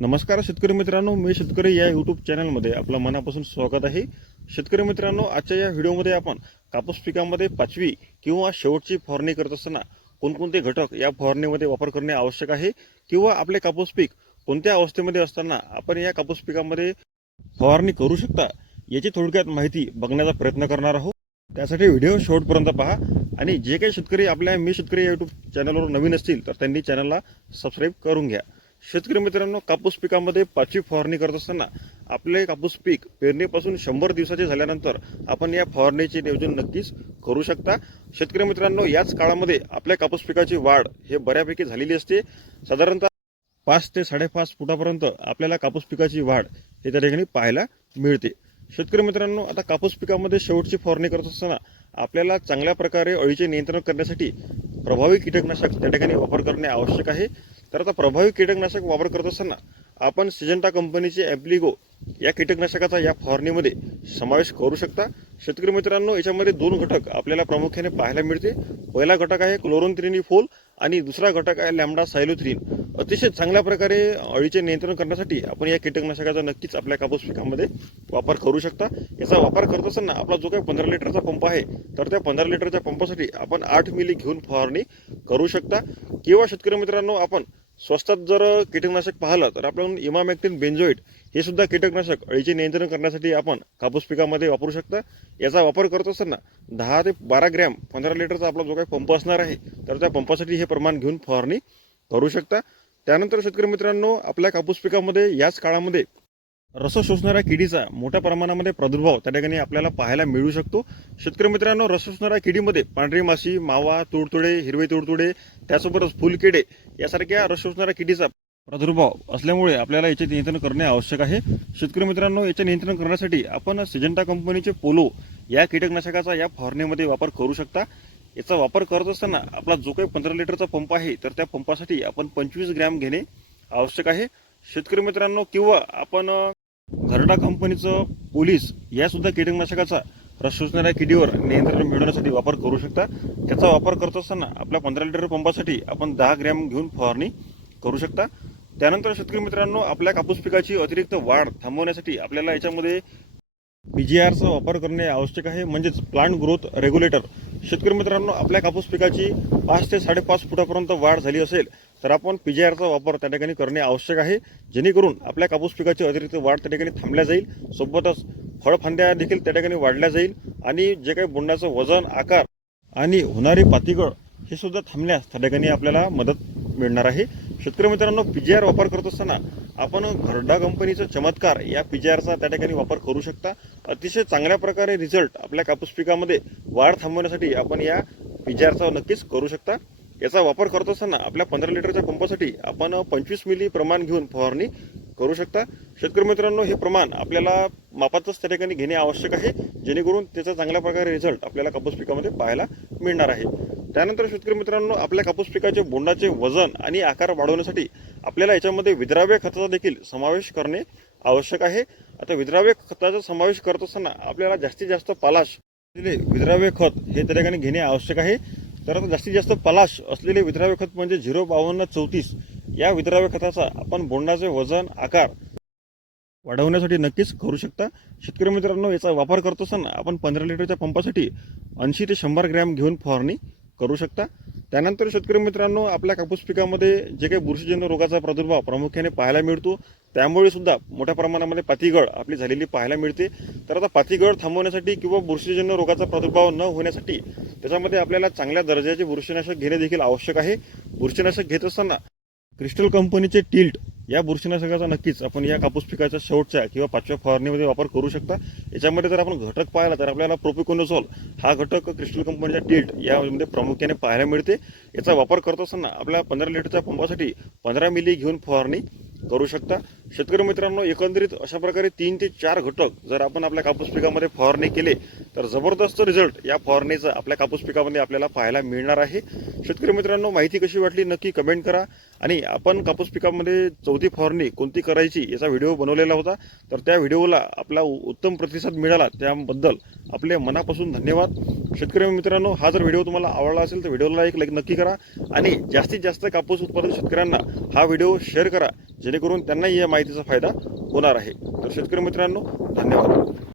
नमस्कार शेतकरी मित्रांनो मी शेतकरी या यूट्यूब चॅनलमध्ये आपलं मनापासून स्वागत आहे. शेतकरी मित्रांनो आजच्या या व्हिडिओमध्ये आपण कापूस पिकामध्ये पाचवी किंवा शेवटची फवारणी करत असताना कोणकोणते घटक या फवारणीमध्ये वापर करणे आवश्यक आहे किंवा आपले कापूस पीक कोणत्या अवस्थेमध्ये असताना आपण या कापूस पिकामध्ये फवारणी करू शकता याची थोडक्यात माहिती बघण्याचा प्रयत्न करणार आहोत. त्यासाठी व्हिडिओ शेवटपर्यंत पहा आणि जे काही शेतकरी आपल्या मी शेतकरी या यूट्यूब चॅनलवर नवीन असतील तर त्यांनी चॅनलला सबस्क्राईब करून घ्या. शेतकरी मित्रांनो कापूस पिकामध्ये पाचवी फवारणी करत असताना आपले कापूस पीक पेरणीपासून शंभर दिवसाचे झाल्यानंतर आपण या फवारणीचे नियोजन नक्कीच करू शकता. शेतकरी मित्रांनो याच काळामध्ये आपल्या कापूस पिकाची वाढ हे बऱ्यापैकी झालेली असते. साधारणतः पाच ते साडेपाच फुटापर्यंत आपल्याला कापूस पिकाची वाढ हे त्या ठिकाणी पाहायला मिळते. शेतकरी मित्रांनो आता कापूस पिकामध्ये शेवटची फवारणी करत असताना आपल्याला चांगल्या प्रकारे अळीचे नियंत्रण करण्यासाठी प्रभावी कीटकनाशक त्या ठिकाणी वापर करणे आवश्यक आहे. तर आता प्रभावी कीटकनाशक वापर करत असताना आपण सिजंटा कंपनीचे ॲप्लिगो या कीटकनाशकाचा या फवारणीमध्ये समावेश करू शकता. शेतकरी मित्रांनो याच्यामध्ये दोन घटक आपल्याला प्रामुख्याने पाहायला मिळते. पहिला घटक आहे क्लोरोन फोल आणि दुसरा घटक आहे लॅमडा सायलोथ्रीन. अतिशय चांगल्या प्रकारे अळीचे नियंत्रण करण्यासाठी आपण या कीटकनाशकाचा नक्कीच आपल्या कापूस पिकामध्ये वापर करू शकता. याचा वापर करत असताना आपला जो काही पंधरा लिटरचा पंप आहे तर त्या पंधरा लिटरच्या पंपासाठी आपण आठ मिली घेऊन फवारणी करू शकता. किंवा शेतकरी मित्रांनो आपण स्वस्तात जर कीटकनाशक पाहिलं तर आपण इमामॅक्टिन बेंजोईट हे सुद्धा कीटकनाशक अळीचे नियंत्रण करण्यासाठी आपण कापूस पिकामध्ये वापरू शकता. याचा वापर करत असताना दहा ते बारा ग्रॅम पंधरा लिटरचा आपला जो काही पंप असणार आहे तर त्या पंपासाठी हे प्रमाण घेऊन फवारणी करू शकता. त्यानंतर शेतकरी मित्रांनो आपल्या कापूस पिकामध्ये याच काळामध्ये रस शोषणाऱ्या किडीचा मोठ्या प्रमाणामध्ये प्रादुर्भाव त्या ठिकाणी आपल्याला पाहायला मिळू शकतो. शेतकरी मित्रांनो रस शोषणाऱ्या किडीमध्ये पांढरी माशी मावा तुडतुडे हिरवे तुडतुडे त्यासोबतच फुलकिडे यासारख्या रस शोषणाऱ्या किडीचा प्रादुर्भाव असल्यामुळे आपल्याला याचे नियंत्रण करणे आवश्यक आहे. शेतकरी मित्रांनो याचे नियंत्रण करण्यासाठी आपण सिजंटा कंपनीचे पोलो या कीटकनाशकाचा या फवारणीमध्ये वापर करू शकता. याचा वापर करत असताना आपला जो काही पंधरा लिटरचा पंप आहे तर त्या पंपासाठी आपण पंचवीस ग्रॅम घेणे आवश्यक आहे. शेतकरी मित्रांनो किंवा आपण घरडा कंपनीचं पोलीस यासुद्धा कीटकनाशकाचा रस शोषणाऱ्या किडीवर नियंत्रण मिळवण्यासाठी वापर करू शकता त्याचा वापर करत असताना आपल्या पंधरा लिटर पंपासाठी आपण दहा ग्रॅम घेऊन फवारणी करू शकता. त्यानंतर शेतकरी मित्रांनो आपल्या कापूस पिकाची अतिरिक्त वाढ थांबवण्यासाठी आपल्याला याच्यामध्ये पी जी आरचा वापर करणे आवश्यक आहे. म्हणजेच प्लांट ग्रोथ रेग्युलेटर शेतकरी मित्रांनो आपल्या कापूस पिकाची पाच ते साडेपाच फुटापर्यंत वाढ झाली असेल तर आपण पी जी आरचा वापर त्या ठिकाणी करणे आवश्यक आहे जेणेकरून आपल्या कापूस पिकाची अतिरिक्त वाढ त्या ठिकाणी थांबल्या जाईल. सोबतच फळफांद्या देखील त्या ठिकाणी वाढल्या जाईल आणि जे काही बोंडाचं वजन आकार आणि होणारी पातीगळ हे सुद्धा थांबण्यास त्या ठिकाणी आपल्याला मदत मिळणार आहे. शेतकरी मित्रांनो पी जी आर वापर करत असताना आपण घरडा कंपनीचा चमत्कार या पी जी आरचा त्या ठिकाणी वापर करू शकता. अतिशय चांगल्या प्रकारे रिझल्ट आपल्या कापूस पिकामध्ये वाढ थांबवण्यासाठी आपण या पी जी आरचा नक्कीच करू शकता. याचा वापर करत असताना आपल्या पंधरा लिटरच्या पंपासाठी आपण पंचवीस मिली प्रमाण घेऊन फवारणी करू शकता. शेतकरी मित्रांनो हे प्रमाण आपल्याला मापातच त्या ठिकाणी घेणे आवश्यक आहे. जेणेकरून त्याचा चांगल्या प्रकारे रिझल्ट आपल्याला कापूस पिकामध्ये पाहायला मिळणार आहे. त्यानंतर शेतकरी मित्रांनो आपल्या कापूस पिकाचे बोंडाचे वजन आणि आकार वाढवण्यासाठी आपल्याला याच्यामध्ये विद्राव्य खताचा देखील समावेश करणे आवश्यक आहे. आता विद्राव्य खताचा समावेश करत असताना आपल्याला जास्तीत जास्त पालाश विद्राव्य खत हे त्या ठिकाणी घेणे आवश्यक आहे. तर जास्तीत जास्त पलाश असलेले विद्राव्य खत म्हणजे झिरो बावन्न चौतीस. या विद्राव्य खताचा आपण बोंडाचे वजन आकार वाढवण्यासाठी नक्कीच करू शकता. शेतकरी मित्रांनो याचा वापर करत असताना आपण पंधरा लिटरच्या पंपासाठी ऐंशी ते शंभर ग्रॅम घेऊन फवारणी करू शकता. त्यानंतर शेतकरी मित्रांनो आपल्या कापूस पिकामध्ये जे काही बुरशीजन्य रोगाचा प्रादुर्भाव प्रामुख्याने पाहायला मिळतो त्यामुळे सुद्धा मोठ्या प्रमाणामध्ये पातीगळ आपली झालेली पाहायला मिळते. तर आता पातीगळ थांबवण्यासाठी किंवा बुरशीजन्य रोगाचा प्रादुर्भाव न होण्यासाठी त्याच्यामध्ये आपल्याला चांगल्या दर्जाचे बुरशीनाशक घेणे देखील आवश्यक आहे. बुरशीनाशक घेत असताना क्रिस्टल कंपनीचे टिल्ट या बुरशीनाशकाचा नक्कीच आपण या कापूस पिकाच्या शेवटच्या किंवा पाचव्या फवारणीमध्ये वापर करू शकता. याच्यामध्ये जर आपण घटक पाहिला तर आपल्याला प्रोपिकोनोझॉल हा घटक क्रिस्टल कंपनीच्या टिल्ट यामध्ये प्रामुख्याने पाहायला मिळते. याचा वापर करत असताना आपल्या पंधरा लिटरच्या पंपासाठी पंधरा मिली घेऊन फवारणी करू शकता. शेतकरी मित्रांनो एकंदरीत अशा प्रकारे तीन ते चार घटक जर आपण आपल्या कापूस पिकामध्ये फवारणी केले तर जबरदस्त रिझल्ट या फवारणीचा आपल्या कापूस पिकामध्ये आपल्याला पाहायला मिळणार आहे. शेतकरी मित्रांनो माहिती कशी वाटली नक्की कमेंट करा. आणि आपण कापूस पिकामध्ये चौथी फवारणी कोणती करायची याचा व्हिडिओ बनवलेला होता. तर त्या व्हिडिओला आपला उ- उत्तम प्रतिसाद मिळाला त्याबद्दल आपले मनापासून धन्यवाद. शेतकरी मित्रांनो हा जर व्हिडिओ तुम्हाला आवडला असेल तर व्हिडिओला एक लाईक नक्की करा. आणि जास्तीत जास्त कापूस उत्पादक शेतकऱ्यांना हा व्हिडिओ शेअर करा जेणेकरून त्यांनाही या माहितीचा फायदा होणार आहे. तर शेतकरी मित्रांनो धन्यवाद.